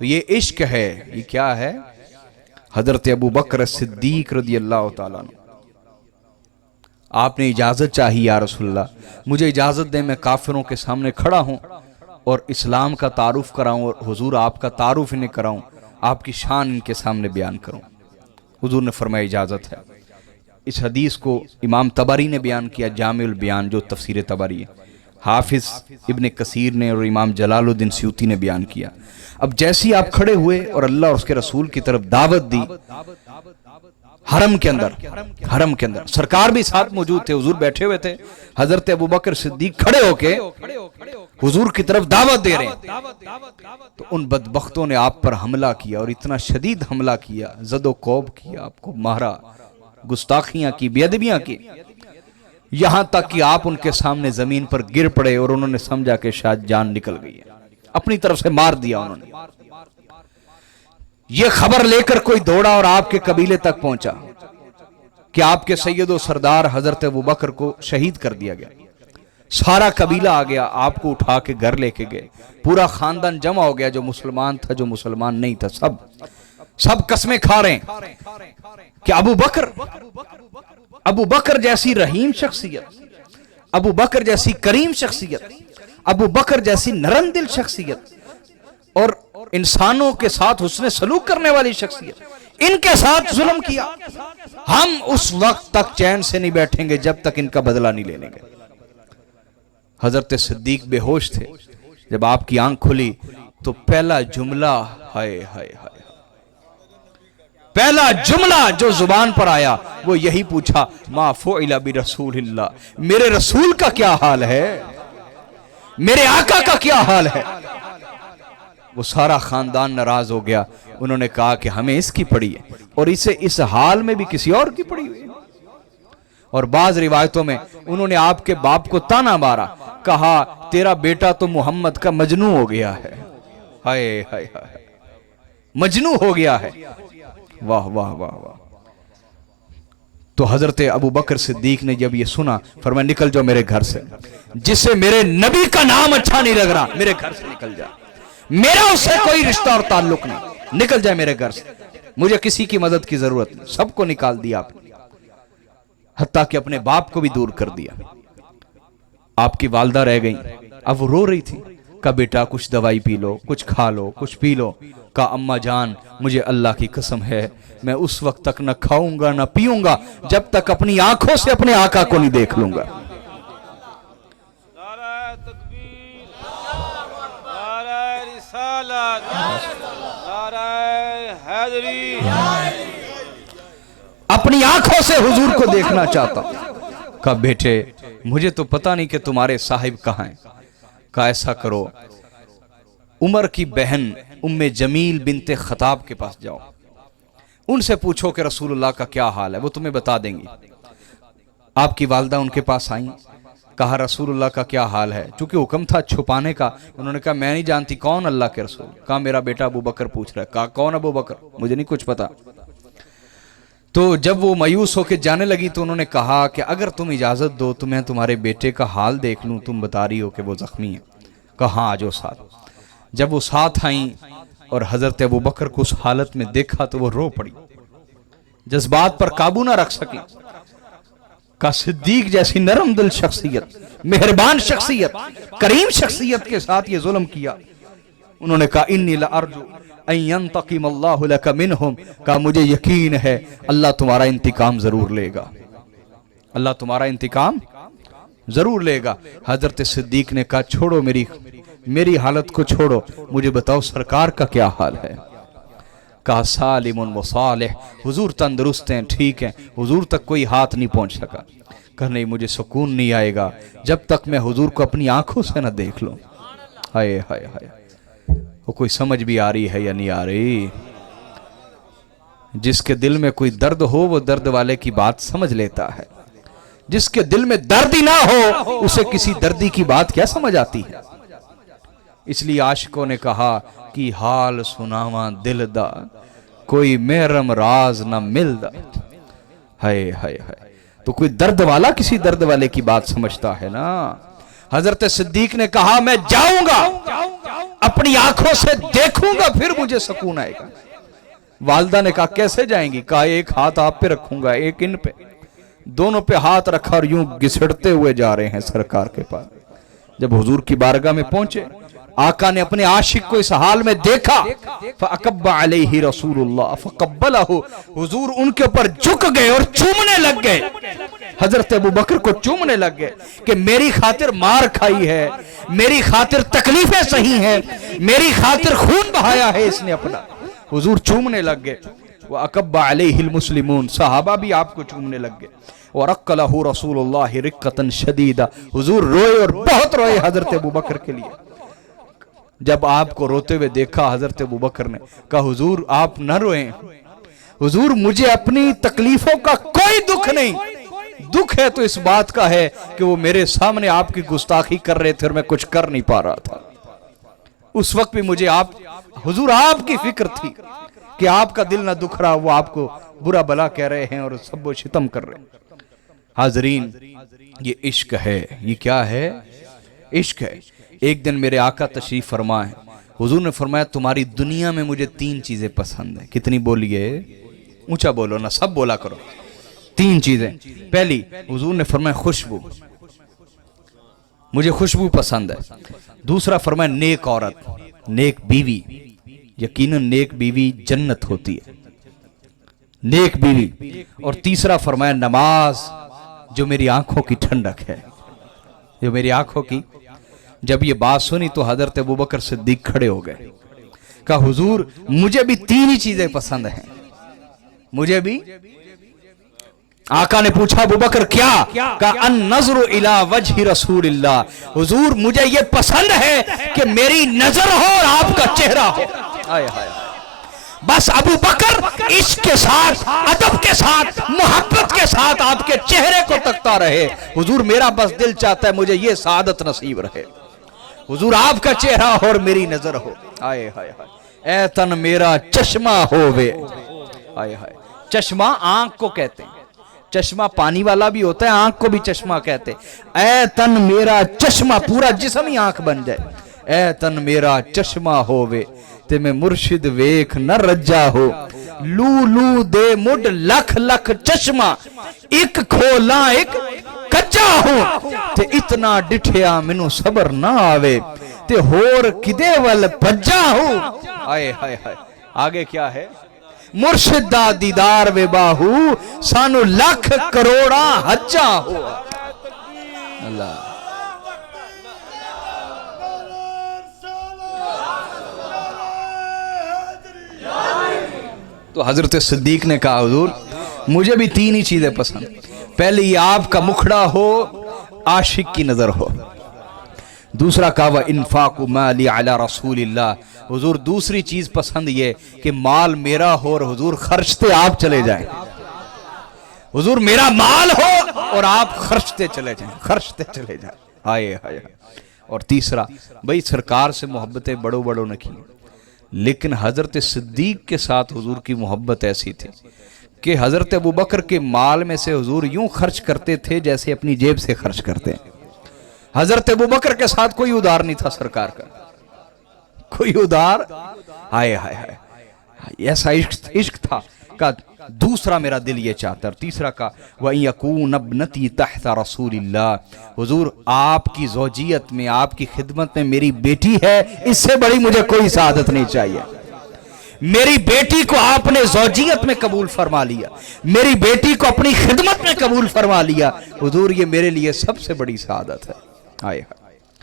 تو یہ عشق ہے، یہ کیا ہے؟ حضرت ابو بکر صدیق رضی اللہ تعالیٰ عنہ، آپ نے اجازت چاہی یا رسول اللہ مجھے اجازت دیں میں کافروں کے سامنے کھڑا ہوں اور اسلام کا تعارف کراؤں اور حضور آپ کا تعارف انہیں کراؤں، آپ کی شان ان کے سامنے بیان کروں۔ حضور نے فرمایا اجازت ہے۔ اس حدیث کو امام طبری نے بیان کیا، جامع البیان جو تفسیر طبری ہے، حافظ ابن کثیر نے اور امام جلال الدین سیوطی نے بیان کیا۔ اب جیسی آپ کھڑے ہوئے اور اللہ اور اس کے رسول کی طرف دعوت دی، حرم کے اندر سرکار بھی ساتھ موجود تھے، حضور بیٹھے ہوئے تھے، حضرت ابوبکر صدیق کھڑے ہو کے حضور کی طرف دعوت دے رہے ہیں، تو ان بدبختوں نے آپ پر حملہ کیا اور اتنا شدید حملہ کیا، زد و کوب کیا، آپ کو مارا، گستاخیاں کی، بے ادبیاں کی، یہاں تک کہ آپ ان کے سامنے زمین پر گر پڑے اور انہوں نے سمجھا کہ شاید جان نکل گئی ہے، اپنی طرف سے مار دیا انہوں نے۔ یہ خبر لے کر کوئی دوڑا اور آپ کے قبیلے تک پہنچا کہ آپ کے سید و سردار حضرت ابوبکر کو شہید کر دیا گیا۔ سارا قبیلہ آ گیا، آپ کو اٹھا کے گھر لے کے گئے، پورا خاندان جمع ہو گیا، جو مسلمان تھا جو مسلمان نہیں تھا، سب قسمیں کھا رہے ہیں کہ ابو بکر جیسی رحیم شخصیت، ابو بکر جیسی کریم شخصیت، ابو بکر جیسی نرم دل شخصیت اور انسانوں کے ساتھ حسن سلوک کرنے والی شخصیت، ان کے ساتھ ظلم کیا، ہم اس وقت تک چین سے نہیں بیٹھیں گے جب تک ان کا بدلہ نہیں لے لیں گے۔ حضرت صدیق بے ہوش تھے، جب آپ کی آنکھ کھلی تو پہلا جملہ پہلا جملہ جو زبان پر آیا وہ یہی پوچھا، ما فعل برسول اللہ، میرے رسول کا کیا حال ہے، میرے آقا کا کیا حال ہے۔ وہ سارا خاندان ناراض ہو گیا، انہوں نے کہا کہ ہمیں اس کی پڑی ہے اور اسے اس حال میں بھی کسی اور کی پڑی ہوئی ہے۔ اور بعض روایتوں میں انہوں نے آپ کے باپ کو تانا مارا، کہا تیرا بیٹا تو محمد کا مجنوں ہو گیا ہے، ہائے ہائے ہائے، مجنوں ہو گیا ہے، واہ واہ واہ واہ۔ تو حضرت ابو بکر صدیق نے جب یہ سنا فرمایا نکل جاؤ میرے گھر سے، جسے میرے نبی کا نام اچھا نہیں لگ رہا میرے گھر سے نکل جا، میرا اس سے کوئی رشتہ اور تعلق نہیں، نکل جائے میرے گھر سے، مجھے کسی کی مدد کی ضرورت نہیں۔ سب کو نکال دیا آپ نے، حتیٰ کہ اپنے باپ کو بھی دور کر دیا۔ آپ کی والدہ رہ گئیں، اب وہ رو رہی تھی، کہا بیٹا کچھ دوائی پی لو، کچھ کھا لو، کچھ پی لو۔ کہا اماں جان مجھے اللہ کی قسم ہے میں اس وقت تک نہ کھاؤں گا نہ پیوں گا جب تک اپنی آنکھوں سے اپنے آقا کو نہیں دیکھ لوں گا۔ اپنی آنکھوں سے حضور کو دیکھنا چاہتا ہوں۔ کہا بیٹے مجھے تو پتہ نہیں کہ تمہارے صاحب کہاں ہیں۔ کہا ایسا کرو عمر کی بہن ام جمیل بنت خطاب کے پاس جاؤ، ان سے پوچھو کہ رسول اللہ کا کیا حال ہے، وہ تمہیں بتا دیں گی۔ آپ کی والدہ ان کے پاس آئیں، کہا رسول اللہ کا کیا حال ہے، چونکہ حکم تھا چھپانے کا، انہوں نے کہا میں نہیں جانتی کون اللہ کے رسول۔ کہا میرا بیٹا ابو بکر پوچھ رہا ہے۔ کہا کون ابو بکر، مجھے نہیں کچھ پتا۔ تو جب وہ مایوس ہو کے جانے لگی تو انہوں نے کہا کہ اگر تم اجازت دو تو میں تمہارے بیٹے کا حال دیکھ لوں، تم بتا رہی ہو کہ وہ زخمی ہے۔ کہا ہاں آجو ساتھ۔ جب وہ ساتھ آئیں اور حضرت ابو بکر کو اس حالت میں دیکھا تو وہ رو پڑی، جذبات پر قابو نہ رکھ سکی۔ کا صدیق جیسی نرم دل شخصیت، مہربان شخصیت، کریم شخصیت کے ساتھ یہ ظلم کیا۔ انہوں نے کہا انی لارجو ان ینتقم اللہ لک منہم، کہا مجھے یقین ہے اللہ تمہارا انتقام ضرور لے گا، اللہ تمہارا انتقام ضرور لے گا۔ حضرت صدیق نے کہا چھوڑو میری حالت کو چھوڑو، مجھے بتاؤ سرکار کا کیا حال ہے۔ کہا سالم و صالح، حضور تندرست ہیں، ٹھیک ہیں، حضور تک کوئی ہاتھ نہیں پہنچ سکا۔ کہا نہیں مجھے سکون نہیں آئے گا جب تک میں حضور کو اپنی آنکھوں سے نہ دیکھ لوں۔ ہائے ہائے ہائے، وہ کوئی سمجھ بھی آ رہی ہے یا نہیں آ رہی؟ جس کے دل میں کوئی درد ہو وہ درد والے کی بات سمجھ لیتا ہے، جس کے دل میں درد ہی نہ ہو اسے کسی دردی کی بات کیا سمجھ آتی ہے۔ اس لیے عاشقوں نے کہا کہ حال سناواں دل دا کوئی محرم راز نہ ملدا، ہائے ہائے ہائے، تو کوئی درد والا کسی درد والے کی بات سمجھتا ہے نا۔ حضرت صدیق نے کہا میں جاؤں گا اپنی آنکھوں سے دیکھوں گا پھر مجھے سکون آئے گا۔ والدہ نے کہا کیسے جائیں گی؟ کہا ایک ہاتھ آپ پہ رکھوں گا، ایک ان پہ، دونوں پہ ہاتھ رکھا اور یوں گھسڑتے ہوئے جا رہے ہیں سرکار کے پاس۔ جب حضور کی بارگاہ میں پہنچے، آقا نے اپنے عاشق کو اس حال میں دیکھا، فَأَكَبَّ عَلَيْهِ رَسُولُ اللَّهِ فَقَبَّلَهُ، حضور ان کے اوپر جھک گئے اور چومنے لگ گئے۔ حضرت ابو بکر کو چومنے لگ گئے کہ میری خاطر مار کھائی ہے، میری خاطر تکلیفیں سہی ہیں، میری خاطر خون بہایا ہے اس نے اپنا۔ حضور چومنے لگ گئے۔ وَأَكَبَّ عَلَيْهِ الْمُسْلِمُونَ، صحابہ بھی آپ کو چومنے لگ گئے۔ وَرَقَّ لَهُ رَسُولُ اللَّهِ رِقَّةً شَدِيدًا، حضور روئے اور بہت روئے حضرت ابو بکر کے لیے۔ جب آپ کو روتے ہوئے دیکھا حضرت ابو بکر نے کہا حضور آپ نہ روئیں، حضور مجھے اپنی تکلیفوں کا کوئی دکھ نہیں، دکھ ہے تو اس بات کا ہے کہ وہ میرے سامنے آپ کی گستاخی کر رہے تھے اور میں کچھ کر نہیں پا رہا تھا۔ اس وقت بھی مجھے حضور آپ کی فکر تھی کہ آپ کا دل نہ دکھ رہا، وہ آپ کو برا بلا کہہ رہے ہیں اور سب و شتم کر رہے ہیں۔ حاضرین، یہ عشق ہے۔ یہ کیا ہے؟ عشق ہے۔ ایک دن میرے آقا تشریف فرما ہے، حضور نے فرمایا تمہاری دنیا میں مجھے 3 چیزیں پسند ہیں۔ کتنی بولیے؟ اونچا بولو نا، سب بولا کرو۔ 3 چیزیں۔ پہلی، حضور نے فرمایا خوشبو، مجھے خوشبو پسند ہے۔ دوسرا فرمایا نیک عورت، نیک بیوی، یقیناً نیک بیوی جنت ہوتی ہے، نیک بیوی۔ اور تیسرا فرمایا نماز جو میری آنکھوں کی ٹھنڈک ہے، جو میری آنکھوں کی۔ جب یہ بات سنی تو حضرت ابوبکر صدیق کھڑے ہو گئے، کہا حضور مجھے بھی 3 ہی چیزیں پسند ہیں، مجھے بھی۔ آقا نے پوچھا ابوبکر کیا؟ کہا النظر الی وجہ رسول اللہ، حضور مجھے یہ پسند ہے کہ میری نظر ہو اور آپ کا چہرہ ہو۔ آئے ہائے، بس ابو بکر عشق کے ساتھ، ادب کے ساتھ، محبت کے ساتھ آپ کے چہرے کو تکتا رہے۔ حضور میرا بس دل چاہتا ہے مجھے یہ سعادت نصیب رہے، حضور آپ کا چہرہ ہو اور میری نظر ہو۔ آئے ہائے ہائے، اے تن میرا چشمہ ہووے۔ آئے ہائے، چشمہ آنکھ کو کہتے ہیں، چشمہ پانی والا بھی ہوتا ہے، آنکھ کو بھی چشمہ کہتے ہیں۔ اے تن میرا چشمہ، پورا جسم ہی آنکھ بن جائے۔ اے تن میرا چشمہ ہووے تے میں مرشد ویکھ نہ رجا ہو، لو لو دے مڈ لکھ لکھ چشمہ، ایک کھولا ایک کچا ہو، تے اتنا ڈٹھیا منو صبر نہ آوے، تے ہور کدے ول بجا ہو۔ آئے ہائے ہائے، آگے کیا ہے؟ مرشد دا دیدار وے باہو، سانو لکھ کروڑا حجا ہو۔ اللہ، تو حضرت صدیق نے کہا حضور مجھے بھی 3 ہی چیزیں پسند، پہلے یہ آپ کا مکھڑا ہو، عاشق کی نظر ہو۔ دوسرا کہا وَإِنفَاقُ مَالِي عَلَى رَسُولِ اللَّهِ، حضور دوسری چیز پسند یہ کہ مال میرا ہو اور حضور خرچتے آپ چلے جائیں، حضور میرا مال ہو اور آپ خرچتے چلے جائیں، خرچتے چلے جائیں۔ آئے آئے۔ اور تیسرا، بھئی سرکار سے محبتیں بڑوں بڑوں نے کی، لیکن حضرت صدیق کے ساتھ حضور کی محبت ایسی تھی کہ حضرت ابوبکر کے مال میں سے حضور یوں خرچ کرتے تھے جیسے اپنی جیب سے خرچ کرتے ہیں۔ حضرت ابوبکر کے ساتھ کوئی ادار نہیں تھا سرکار کا، کوئی ادار۔ آئے ہائے ہائے، ایسا عشق تھا کہ دوسرا میرا دل یہ چاہتا ہے۔ اور تیسرا کا وَإِن يَكُونَ ابْنَتِي تَحْتَ رَسُولِ اللَّهِ، حضور آپ کی زوجیت میں، آپ کی خدمت میں میری بیٹی ہے، اس سے بڑی مجھے کوئی سعادت نہیں چاہیے۔ میری بیٹی کو آپ نے زوجیت میں قبول فرما لیا، میری بیٹی کو اپنی خدمت میں قبول فرما لیا، حضور یہ میرے لیے سب سے بڑی سعادت ہے۔ آئے